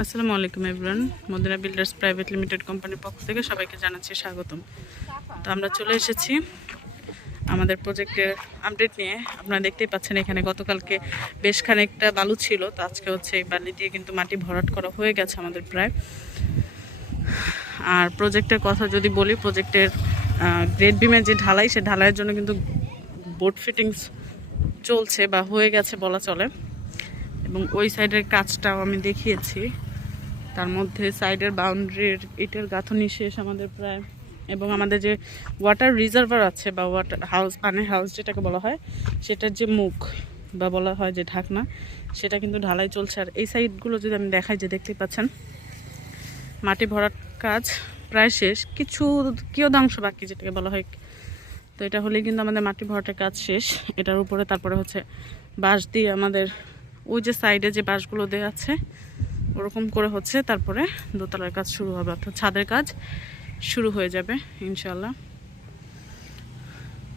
আসসালামু আলাইকুম everyone. Madina builders private limited কোম্পানির পক্ষ থেকে সবাইকে জানাচ্ছি স্বাগতম। তো আমরা চলে এসেছি আমাদের প্রজেক্টের আপডেট নিয়ে। আপনারা দেখতেই পাচ্ছেন এখানে গতকালকে বেশ খানিকটা বালু ছিল, তো আজকে হচ্ছে এই বালি দিয়ে কিন্তু মাটি ভরাট করা হয়ে গেছে আমাদের প্রায়। আর প্রজেক্টের কথা যদি বলি, প্রজেক্টের গ্রেড বিমের যে ঢালাই, সে ঢালাইয়ের জন্য কিন্তু বোর্ড ফিটিংস চলছে বা হয়ে গেছে বলা চলে। এবং ওই সাইডের কাজটাও আমি দেখিয়েছি। তার মধ্যে সাইডের বাউন্ডারির ইটের গাঁথনি শেষ আমাদের প্রায়। এবং আমাদের যে ওয়াটার রিজার্ভার আছে বা ওয়াটার হাউস, পানির হাউস যেটাকে বলা হয়, সেটার যে মুখ বা বলা হয় যে ঢাকনা, সেটা কিন্তু ঢালাই চলছে। আর এই সাইডগুলো যদি আমি দেখাই, যে দেখতেই পাচ্ছেন মাটি ভরার কাজ প্রায় শেষ, কিছু কিয়দাংশ বাকি যেটাকে বলা হয়। তো এটা হলেই কিন্তু আমাদের মাটি ভরাটের কাজ শেষ। এটার উপরে তারপরে হচ্ছে বাঁশ দিয়ে আমাদের ওই যে সাইডে যে বাঁশগুলো দেওয়া আছে ওরকম করে হচ্ছে, তারপরে দোতলার কাজ শুরু হবে, অর্থাৎ ছাদের কাজ শুরু হয়ে যাবে ইনশাল্লাহ।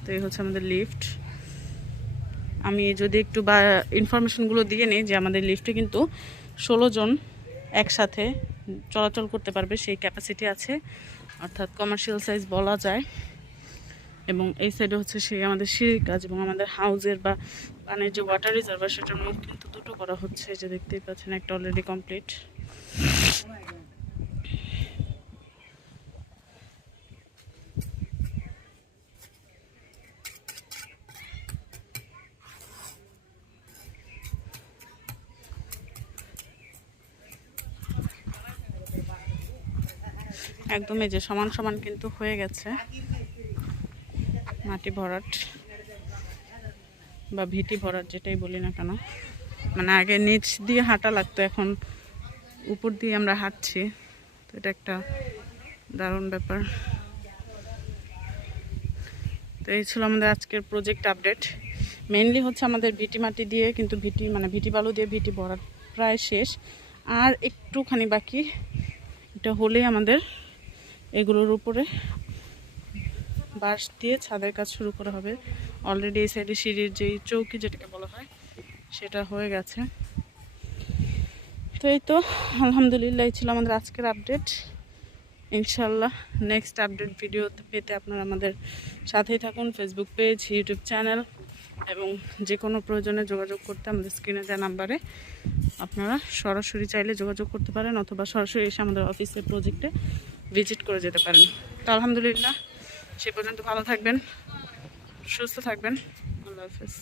তো এই হচ্ছে আমাদের লিফট। আমি যদি একটু বা ইনফরমেশনগুলো দিয়ে নিই, যে আমাদের লিফটে কিন্তু 16 জন একসাথে চলাচল করতে পারবে, সেই ক্যাপাসিটি আছে, অর্থাৎ কমার্শিয়াল সাইজ বলা যায়। এবং এই সাইডে হচ্ছে সেই আমাদের সিঁড়ির কাজ, এবং আমাদের হাউজের বা পানির যে ওয়াটার রিজার্ভার, সেটার মুখ কিন্তু দুটো করা হচ্ছে, যে দেখতেই পাচ্ছেন একটা অলরেডি কমপ্লিট। একদমই যে সমান সমান কিন্তু হয়ে গেছে মাটি ভরাট বা ভিটি ভরাট, যেটাই বলি না কেন। মানে আগে নিচ দিয়ে হাঁটা লাগতো, এখন উপর দিয়ে আমরা হাঁটছি। তো এটা একটা দারুণ ব্যাপার। তো এই ছিল আমাদের আজকের প্রজেক্ট আপডেট। মেইনলি হচ্ছে আমাদের ভিটি মাটি দিয়ে কিন্তু ভিটি বালু দিয়ে ভিটি ভরাট প্রায় শেষ, আর একটুখানি বাকি। এটা হলেই আমাদের এগুলোর উপরে বাঁশ দিয়ে ছাদের কাজ শুরু করা হবে। অলরেডি এই সাইডে সিঁড়ির যেই চৌকি যেটাকে বলা হয়, সেটা হয়ে গেছে। তো এই তো আলহামদুলিল্লাহ, এই ছিল আমাদের আজকের আপডেট। ইনশাল্লাহ নেক্সট আপডেট ভিডিও পেতে আপনারা আমাদের সাথেই থাকুন। ফেসবুক পেজ, ইউটিউব চ্যানেল, এবং যে কোনো প্রয়োজনে যোগাযোগ করতে আমাদের স্ক্রিনে দেওয়া নাম্বারে আপনারা সরাসরি চাইলে যোগাযোগ করতে পারেন, অথবা সরাসরি এসে আমাদের অফিসের প্রজেক্টে ভিজিট করে যেতে পারেন। তো আলহামদুলিল্লাহ, সে পর্যন্ত ভালো থাকবেন, সুস্থ থাকবেন। আল্লাহ হাফেজ।